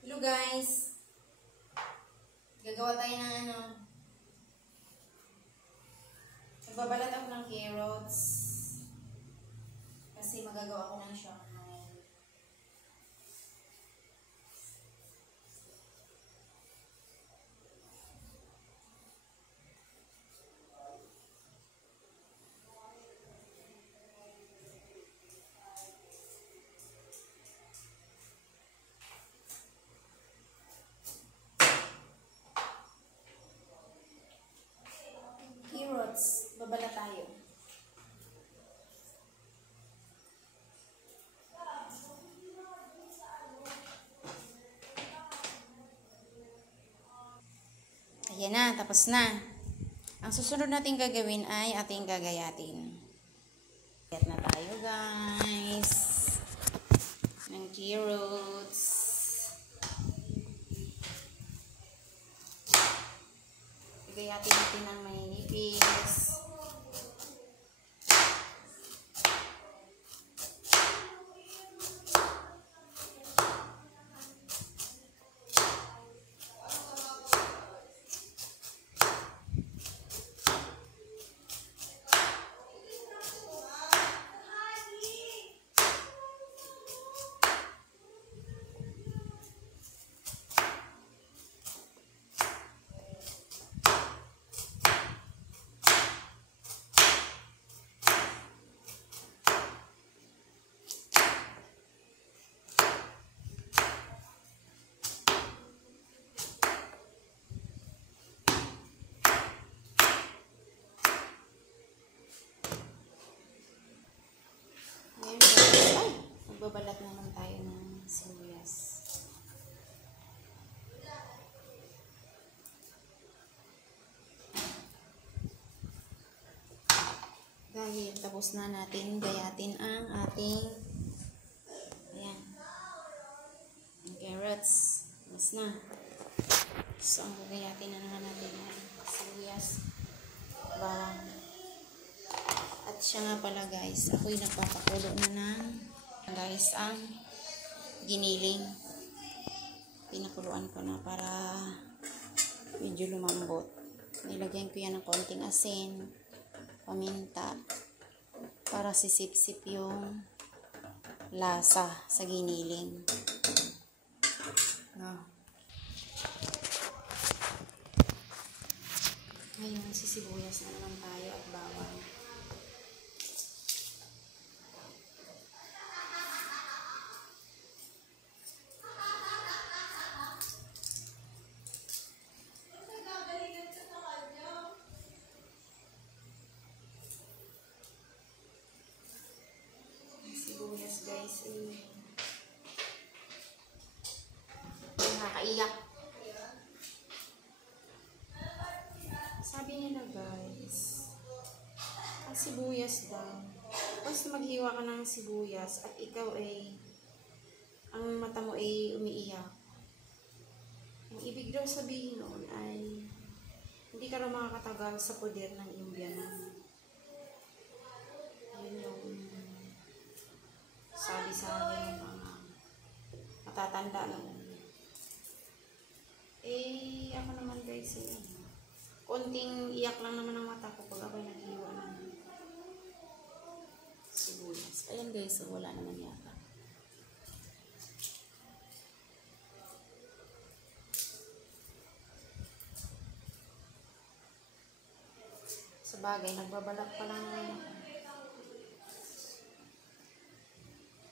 Hello guys! Gagawa tayo ng nagbabalat ako ng carrots kasi magagawa ko ng shanghai. Babalat tayo. Ayan na, tapos na. Ang susunod natin gagawin ay ating gagayatin. Gayat na tayo guys. Ng carrots. Gagayatin natin ng may nipis. Magbabalat naman tayo ng sibuyas. Dahil tapos na natin gayatin ang ating carrots. Tapos na. So, ang gagayatin na naman natin ang sibuyas. Bawang. At siya nga pala guys, ako'y nagpapakulo na ng guys ang giniling. Pinakuluan ko na para medyo lumambot. Nilagyan ko yan ng konting asin, paminta, para sisip-sip yung lasa sa giniling. Ngayon, sisibuyas na naman tayo at bawang. Sibuyas guys, nakakaiyak. Sabi nila guys, ang sibuyas daw, once maghiwa ka ng sibuyas at ikaw ay ang mata mo ay umiiyak, ang ibig daw sabihin noon ay hindi ka raw makakatagal sa poder ng iyong biyanan. Yun yung sabi sa akin ng mga matatanda noon. Ako naman guys, konting iyak lang naman ang mata ko pag ako'y naghiwa ng sibuyas. Ayan guys, wala naman yata. Sa bagay, nagbabalak pa lang naman ako.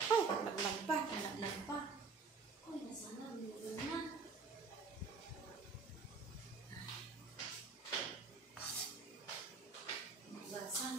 Ay, naglag pa. Uy, nasana, bulo na. Magbasan.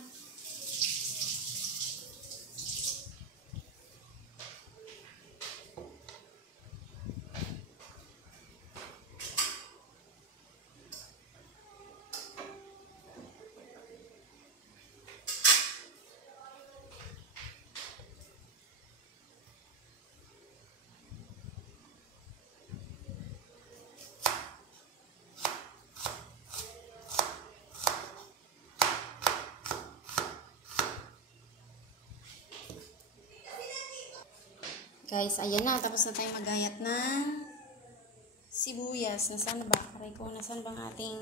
Guys, ayan na. Tapos na tayo magayat ng sibuyas. Nasaan ba? Aray ko, nasaan bang ating